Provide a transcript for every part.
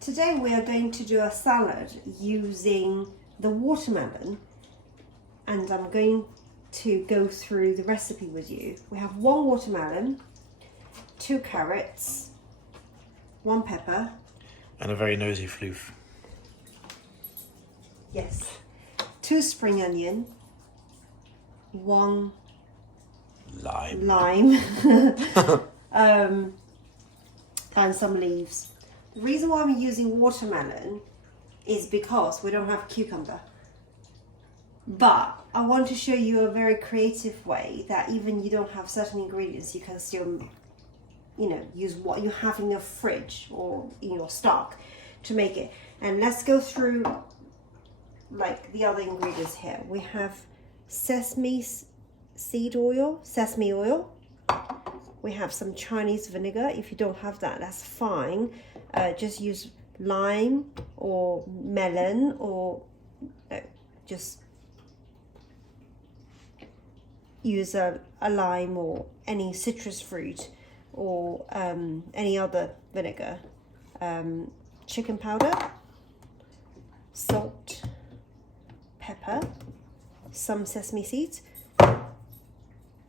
Today we are going to do a salad using the watermelon, and I'm going to go through the recipe with you. We have 1 watermelon, 2 carrots, 1 pepper, and a very nosy floof. yes, 2 spring onion, 1 Lime. and some leaves. The reason why I'm using watermelon is because we don't have cucumber. But I want to show you a very creative way that even you don't have certain ingredients, you can still, use what you have in your fridge or in your stock to make it. And let's go through like the other ingredients here. We have sesame oil. We have some Chinese vinegar. If you don't have that, that's fine. Just use lime or melon, or just use a lime or any citrus fruit, or any other vinegar. Chicken powder, salt, pepper, some sesame seeds.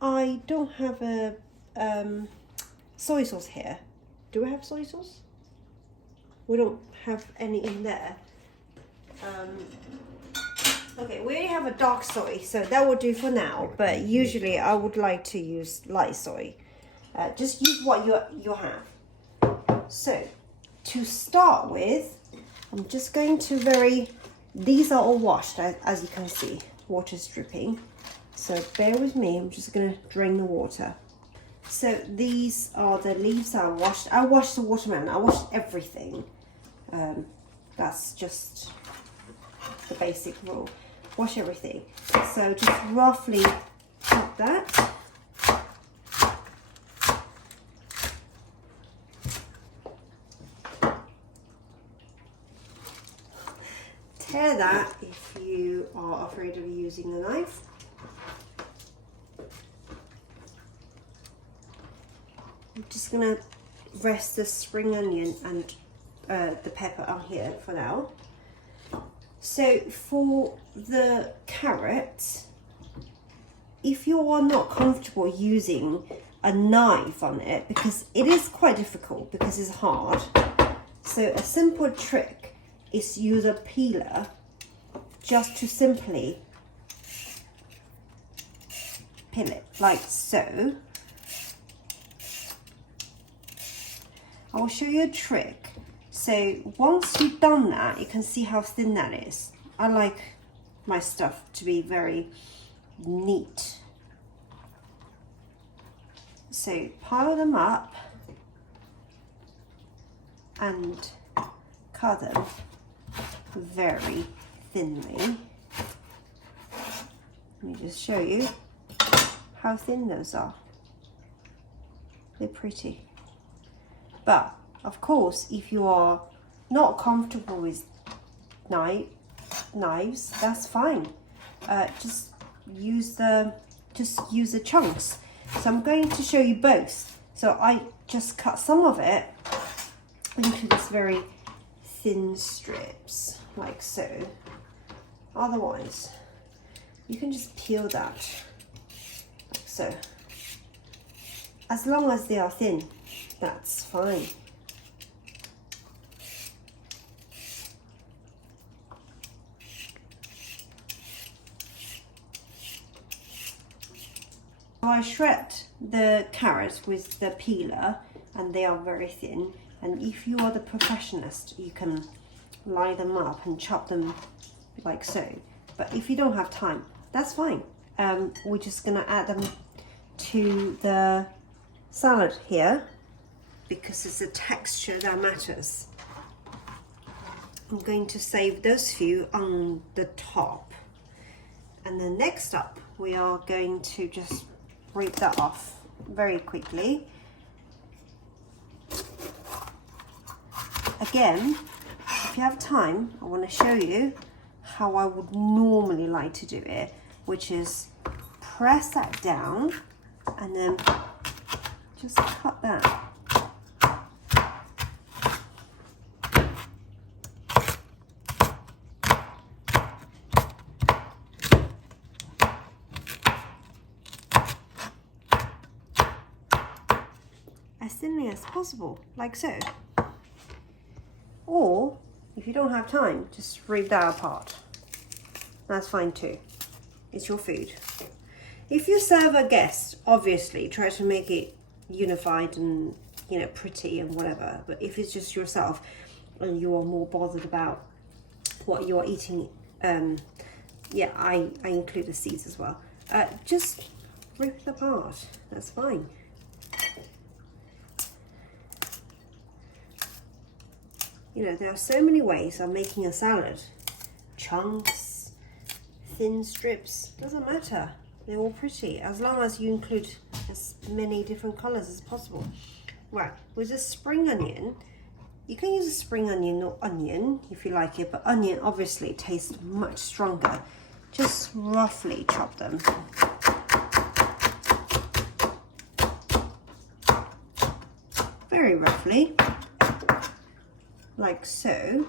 I don't have a soy sauce here. Do we have soy sauce? We don't have any in there. Okay, we only have a dark soy, so that will do for now. But usually I would like to use light soy. Just use what you have. So to start with, I'm just going to these are all washed, as you can see. Water's dripping. So bear with me, I'm just going to drain the water. So these are the leaves I washed. I washed the watermelon, I washed everything. That's just the basic rule. Wash everything. So just roughly chop that. Tear that if you are afraid of using a knife. I'm just gonna rest the spring onion and the pepper on here for now. So for the carrot, if you are not comfortable using a knife on it, because it is quite difficult because it's hard, so a simple trick is use a peeler just to simply peel it like so. I will show you a trick. So once you've done that, you can see how thin that is. I like my stuff to be very neat. So pile them up and cut them very thinly. Let me just show you how thin those are. They're pretty. But of course, if you are not comfortable with knives, that's fine. Just use the chunks. So I'm going to show you both. So I just cut some of it into this very thin strips, like so. Otherwise, you can just peel that, like so. As long as they are thin, that's fine. I shred the carrots with the peeler, and they are very thin. And if you are the perfectionist, you can line them up and chop them like so. But if you don't have time, that's fine. We're just gonna add them to the salad here because it's the texture that matters. I'm going to save those few on the top. And then next up, we are going to just break that off very quickly. Again, if you have time, I want to show you how I would normally like to do it, which is press that down and then just cut that. thinly as possible, like so. Or, if you don't have time, just rip that apart. That's fine too. It's your food. If you serve a guest, obviously try to make it unified and, you know, pretty and whatever. But if it's just yourself and you are more bothered about what you're eating, yeah, I include the seeds as well. Just rip it apart. That's fine. You know, there are so many ways of making a salad. Chunks, thin strips, doesn't matter. They're all pretty, as long as you include as many different colors as possible. Right, with a spring onion, you can use a spring onion or onion if you like it, but onion obviously tastes much stronger. Just roughly chop them. Very roughly, like so.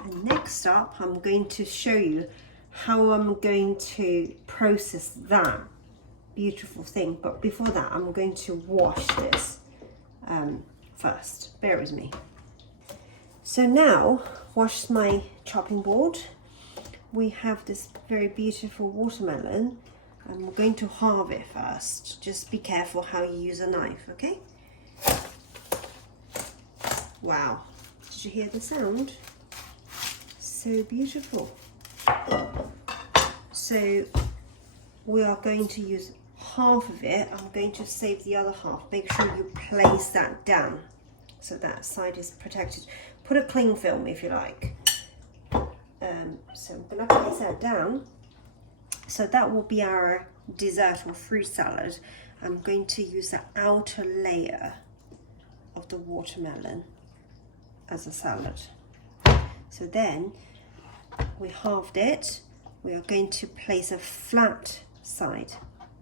And next up, I'm going to show you how I'm going to process that beautiful thing. But before that, I'm going to wash this first. Bear with me. So now, wash my chopping board. We have this very beautiful watermelon, and we're going to halve it first. Just be careful how you use a knife, okay? Wow, did you hear the sound? So beautiful. So we are going to use half of it. I'm going to save the other half. Make sure you place that down so that side is protected. Put a cling film if you like. So I'm going to place that down. So that will be our dessert or fruit salad. I'm going to use the outer layer of the watermelon as a salad. So then we halved it. We are going to place a flat side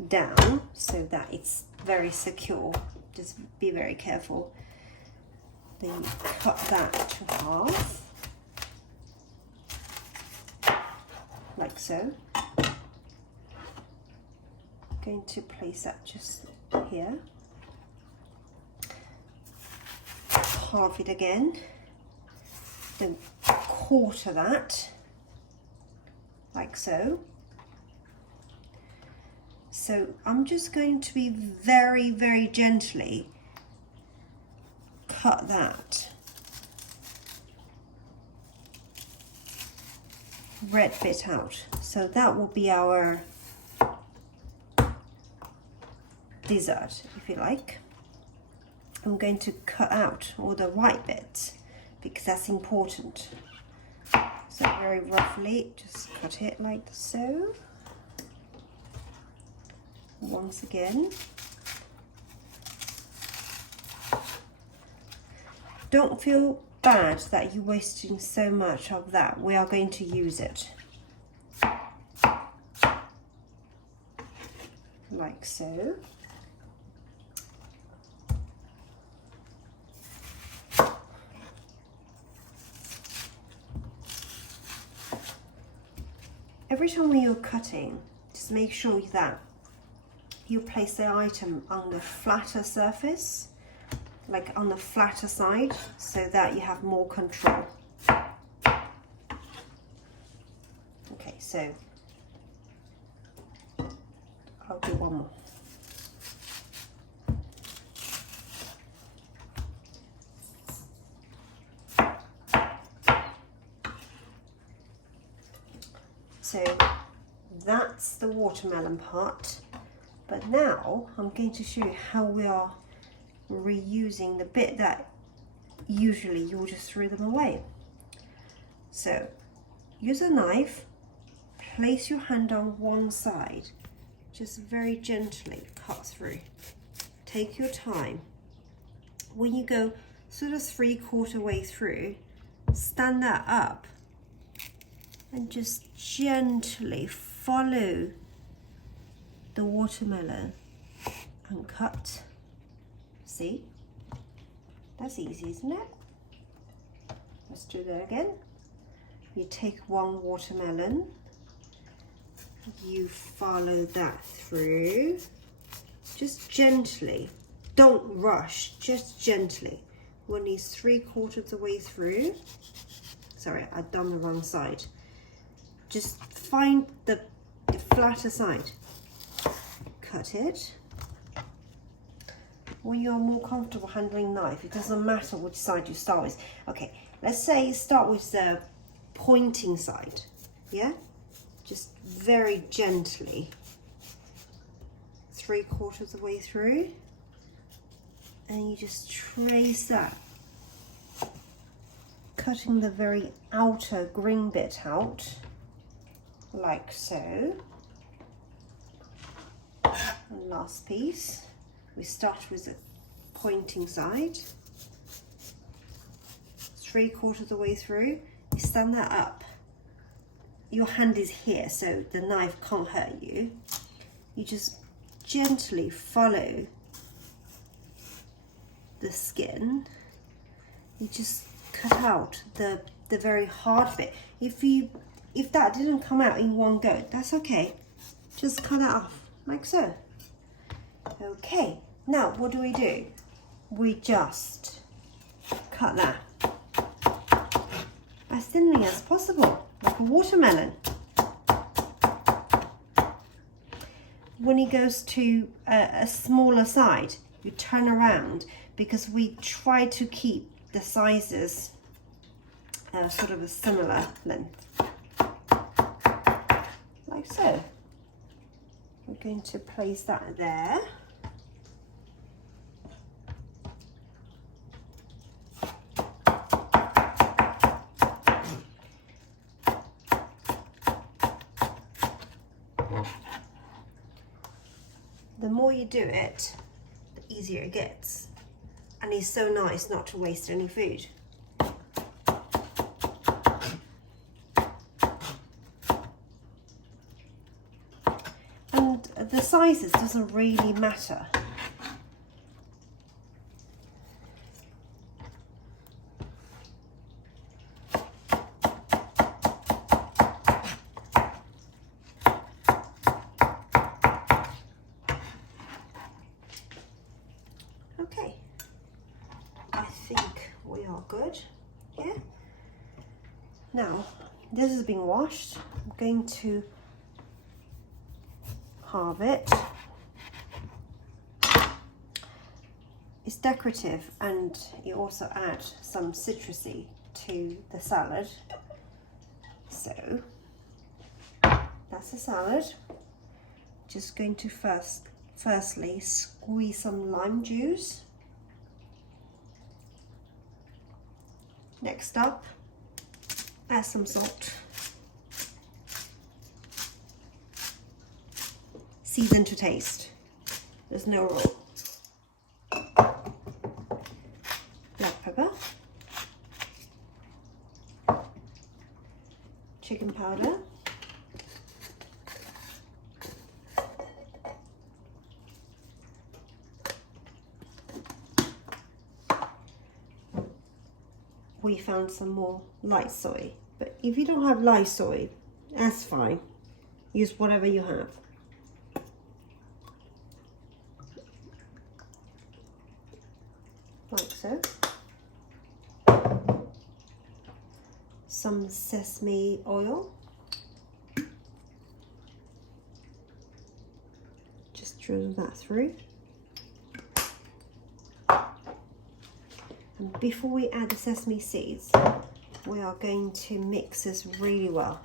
down so that it's very secure. Just be very careful. Then you cut that to half, like so. Going to place that just here. Halve it again. Then quarter that, like so. So I'm just going to be very, very gently cut that red bit out. So that will be our dessert, if you like. I'm going to cut out all the white bits because that's important. So very roughly, just cut it like so. Once again. Don't feel bad that you're wasting so much of that. We are going to use it. Like so. Every time when you're cutting, just make sure that you place the item on the flatter surface, like on the flatter side, so that you have more control. Okay, so I'll do one more. So that's the watermelon part. But now I'm going to show you how we are reusing the bit that usually you'll just throw them away. So use a knife, place your hand on one side, just very gently cut through. Take your time. When you go sort of 3/4 way through, stand that up and just gently follow the watermelon and cut. See? That's easy, isn't it? let's do that again. You take one watermelon, you follow that through, just gently, don't rush, just gently. When he's 3/4 of the way through, sorry, I've done the wrong side. Just find the flatter side, cut it. When you're more comfortable handling knife, it doesn't matter which side you start with. Okay, let's say start with the pointing side, yeah? Just very gently, 3/4 of the way through, and you just trace that, cutting the very outer green bit out, like so. And last piece, we start with the pointing side, 3/4 of the way through, you stand that up. Your hand is here, so the knife can't hurt you. You just gently follow the skin. You just cut out the very hard bit. If that didn't come out in one go, that's okay. Just cut it off, like so. Okay, now what do? We just cut that as thinly as possible, like a watermelon. When it goes to a smaller side, you turn around, because we try to keep the sizes sort of a similar length, like so. We're going to place that there. The more you do it, the easier it gets. And it's so nice not to waste any food. And the sizes doesn't really matter. Okay, I think we are good. Yeah. Now, this has been washed. I'm going to halve it. It's decorative, and you also add some citrusy to the salad. So that's the salad. Just going to firstly squeeze some lime juice. Next up, add some salt. Season to taste. There's no rule. Black pepper. Chicken powder. We found some more light soy, but if you don't have light soy, that's fine. Use whatever you have. Like so. Some sesame oil. Just drizzle that through. And before we add the sesame seeds, we are going to mix this really well.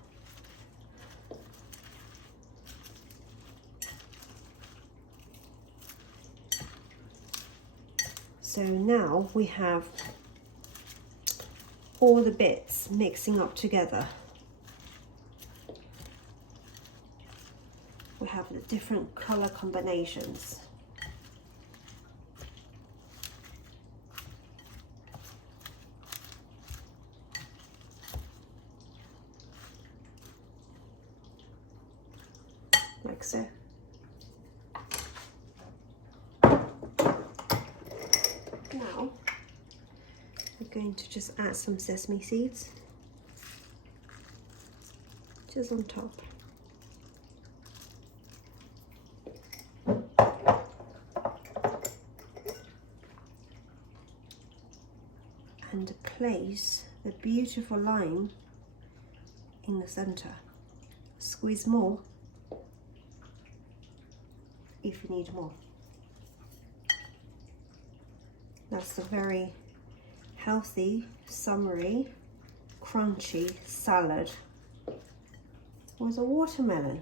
So now we have all the bits mixing up together. We have the different color combinations. Like so. Now we're going to just add some sesame seeds just on top. And place the beautiful lime in the center. Squeeze more if you need more. That's a very healthy, summery, crunchy salad with a watermelon.